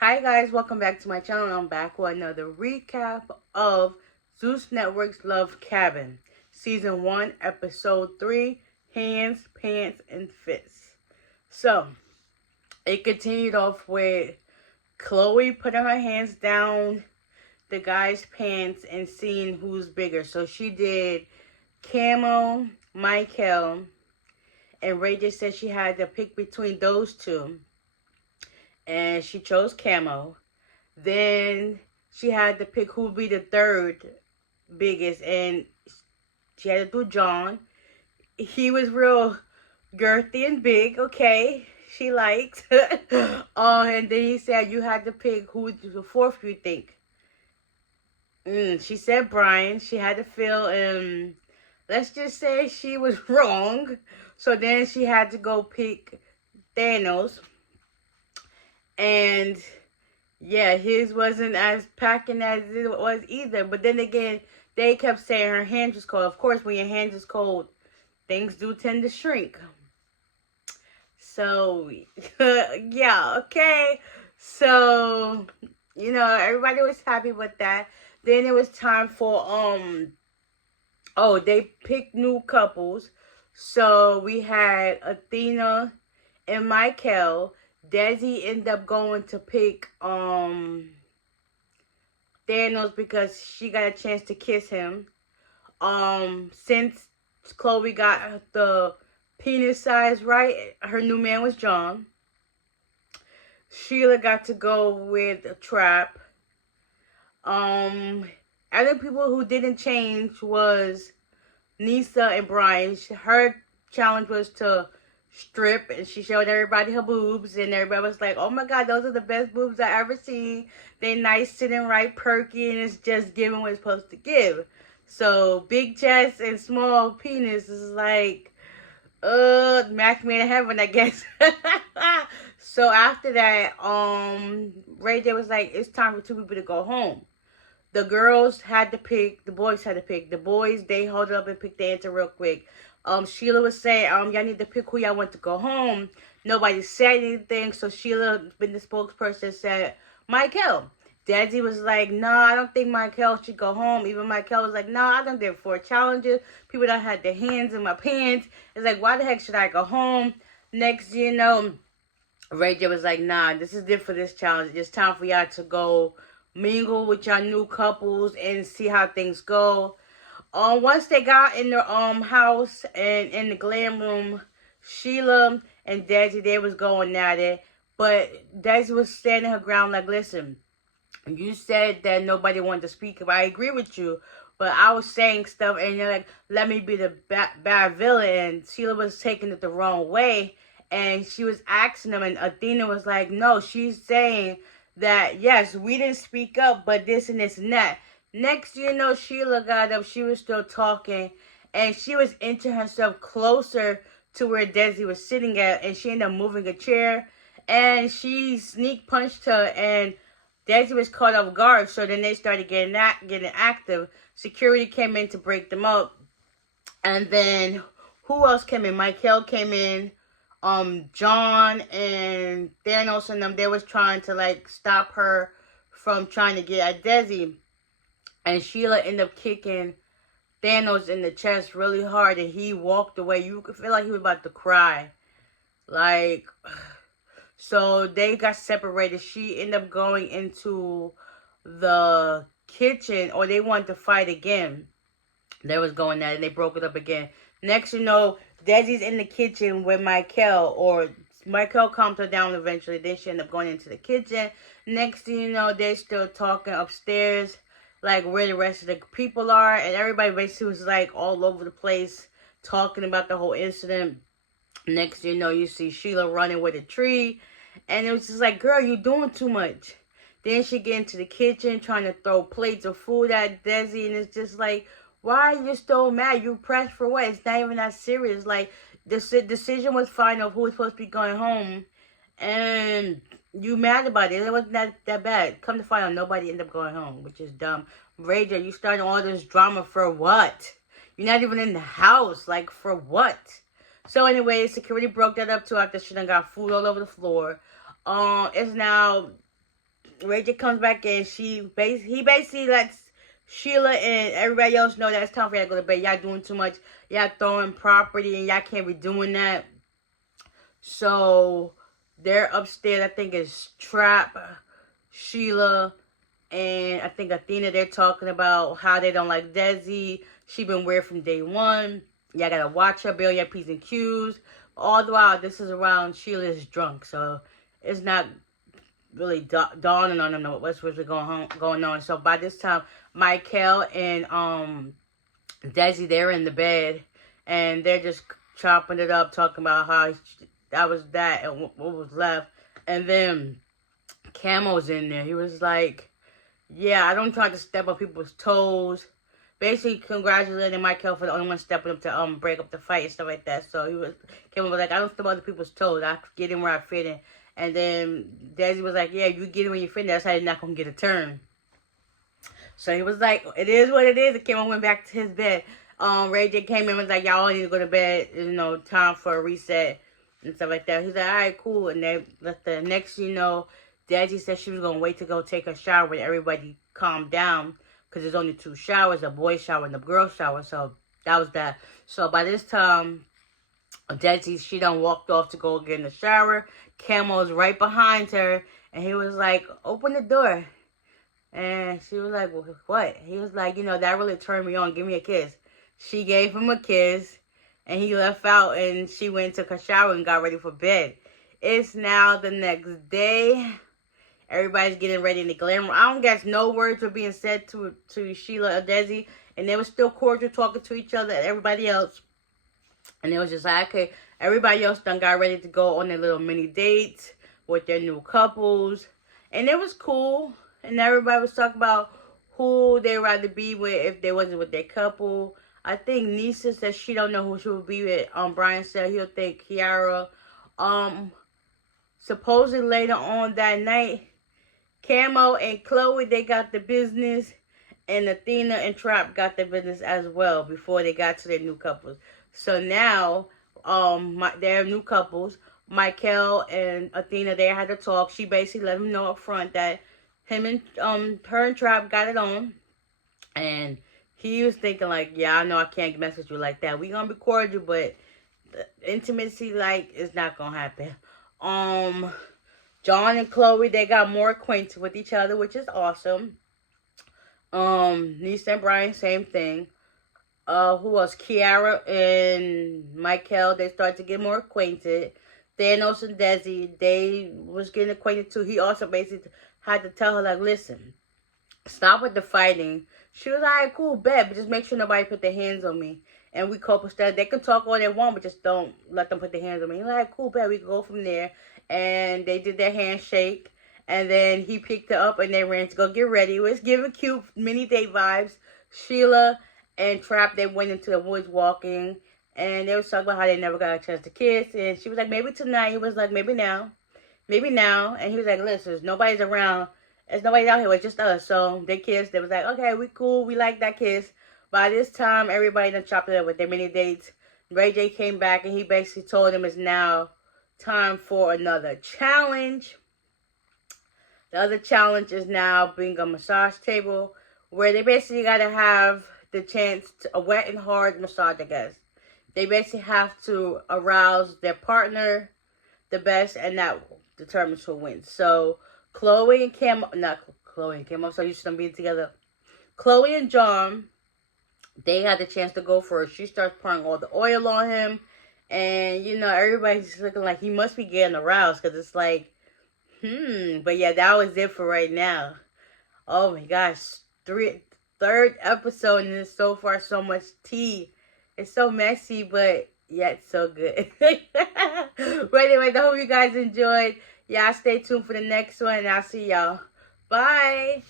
Hi guys, welcome back to my channel. I'm back with another recap of Zeus Network's Love Cabin, Season 1, Episode 3, Hands, Pants, and Fists. So, it continued off with Chloe putting her hands down the guy's pants and seeing who's bigger. So she did Camo, Michael, and Ray just said she had to pick between those two. And she chose Camo. Then she had to pick who would be the third biggest, and she had to do John. He was real girthy and big, okay? She liked. And then he said you had to pick who was the fourth you think. She said Brian. She had to feel, let's just say she was wrong. So then she had to go pick Thanos. And yeah, his wasn't as packing as it was either. But then again, they kept saying her hands was cold. Of course, when your hands is cold, things do tend to shrink. So, yeah, okay. So, everybody was happy with that. Then it was time for, they picked new couples. So, we had Athena and Michael. Desi ended up going to pick Thanos because she got a chance to kiss him. Since Chloe got the penis size right, her new man was John. Sheila got to go with a Trap. Other people who didn't change was Nisa and Brian. Her challenge was to strip, and she showed everybody her boobs, and everybody was like, oh my god, those are the best boobs I ever seen. They nice, sitting right, perky, and it's just giving what it's supposed to give. So big chest and small penis is like match made in heaven, I guess. So after that, Ray J was like, it's time for two people to go home. The girls had to pick, the boys had to pick. The boys, they held up and picked the answer real quick. Sheila was saying, y'all need to pick who y'all want to go home. Nobody said anything, so Sheila, being the spokesperson, said, Michael. Desi was like, no, I don't think Michael should go home. Even Michael was like, no, I don't did 4 challenges. People that had their hands in my pants. It's like, why the heck should I go home? Next, Ray J was like, nah, this is it for this challenge. It's time for y'all to go mingle with y'all new couples and see how things go. Once they got in their house and in the glam room, Sheila and Desi, they was going at it. But Desi was standing her ground like, listen, you said that nobody wanted to speak up. I agree with you. But I was saying stuff and you're like, let me be the bad villain. And Sheila was taking it the wrong way. And she was asking them, and Athena was like, no, she's saying that, yes, we didn't speak up, but this and this and that. Next, Sheila got up. She was still talking, and she was inching herself closer to where Desi was sitting at, and she ended up moving a chair, and she sneak punched her, and Desi was caught off guard. So then they started getting active. Security came in to break them up, and then who else came in? Michael came in. John and Thanos and them, they was trying to stop her from trying to get at Desi. And Sheila ended up kicking Thanos in the chest really hard, and he walked away. You could feel like he was about to cry. So they got separated. She ended up going into the kitchen, or they wanted to fight again. They was going at it, and they broke it up again. Next, Desi's in the kitchen with Michael, or Michael calmed her down eventually. Then she ended up going into the kitchen. Next thing you know, they're still talking upstairs, like where the rest of the people are. And everybody basically was like all over the place talking about the whole incident. Next thing you know, you see Sheila running with a tree. And it was just like, girl, you doing too much. Then she get into the kitchen trying to throw plates of food at Desi. And it's just like, why are you so mad? You pressed for what? It's not even that serious. Like, the decision was final of who was supposed to be going home. And you mad about it. It wasn't that bad. Come to find out, nobody ended up going home, which is dumb. Ray J, you started all this drama for what? You're not even in the house. Like, for what? So anyway, security broke that up too after she done got food all over the floor. It's now Ray J comes back in. He basically lets Sheila and everybody else know that it's time for y'all to go to bed. Y'all doing too much. Y'all throwing property and y'all can't be doing that. So they're upstairs. I think it's Trap, Sheila, and I think Athena. They're talking about how they don't like Desi. She been weird from day one. Y'all gotta watch her, build your P's and Q's. All the while, this is around Sheila's drunk, so it's not really dawning on them what's really going on. So by this time, Michael and Desi, they're in the bed, and they're just chopping it up, talking about how that was that and what was left. And then Camo's in there. He was like, yeah, I don't try to step on people's toes. Basically congratulating Michael for the only one stepping up to break up the fight and stuff like that. So Camo was like, I don't step on other people's toes. I get in where I fit in. And then Desi was like, yeah, you get in where you fit in. That's how you're not going to get a turn. So he was like, it is what it is. And Camo went back to his bed. Ray J came in and was like, y'all all need to go to bed. You know, time for a reset and stuff like that. He's like, all right, cool. And they let the next, you know, Desi said she was going to wait to go take a shower when everybody calmed down. Because there's only 2 showers, a boy shower and a girl shower. So that was that. So by this time, Desi, she done walked off to go get in the shower. Camo's right behind her. And he was like, open the door. And she was like, well, what? He was like, you know, that really turned me on. Give me a kiss. She gave him a kiss. And he left out and she went and took a shower and got ready for bed. It's now the next day. Everybody's getting ready in the glamour. I don't guess no words were being said to Sheila or Desi. And they were still cordial talking to each other and everybody else. And it was just like, okay, everybody else done got ready to go on their little mini dates with their new couples. And it was cool. And everybody was talking about who they'd rather be with if they wasn't with their couple. I think Nisa said she don't know who she would be with. Brian said he'll think Kiara. Supposedly later on that night, Camo and Chloe, they got the business, and Athena and Trap got the business as well before they got to their new couples. So now, their new couples, Michael and Athena, they had to talk. She basically let him know up front that him and her and Trap got it on, and he was thinking like, yeah, I know I can't mess with you like that. We gonna be cordial, but the intimacy like is not gonna happen. John and Chloe, they got more acquainted with each other, which is awesome. Nisa and Brian, same thing. Who else? Kiara and Michael, they started to get more acquainted. Thanos and Desi, they was getting acquainted too. He also basically had to tell her, like, listen, stop with the fighting. She was like, all right, cool, bet, but just make sure nobody put their hands on me. And we couple stuff. They can talk all they want, but just don't let them put their hands on me. He's like, cool, bet, we can go from there. And they did their handshake. And then he picked her up and they ran to go get ready. It was giving cute mini date vibes. Sheila and Trap, they went into the woods walking. And they was talking about how they never got a chance to kiss. And she was like, maybe tonight. He was like, maybe now. Maybe now. And he was like, listen, nobody's around. There's nobody out here. It's just us. So they kissed. They was like, okay, we cool. We like that kiss. By this time, everybody done chopped it up with their mini dates. Ray J came back and he basically told him it's now time for another challenge. The other challenge is now being a massage table where they basically got to have the chance to a wet and hard massage, I guess. They basically have to arouse their partner the best, and that determines who wins. So Chloe and Camo, not Chloe and Camo, so used to them being together. Chloe and John, they had the chance to go first. She starts pouring all the oil on him. And, you know, everybody's looking like he must be getting aroused. Because it's like, But yeah, that was it for right now. Oh my gosh. Third episode. And it's so far so much tea. It's so messy, but yet so good. But anyway, I hope you guys enjoyed. Y'all stay tuned for the next one. And I'll see y'all. Bye.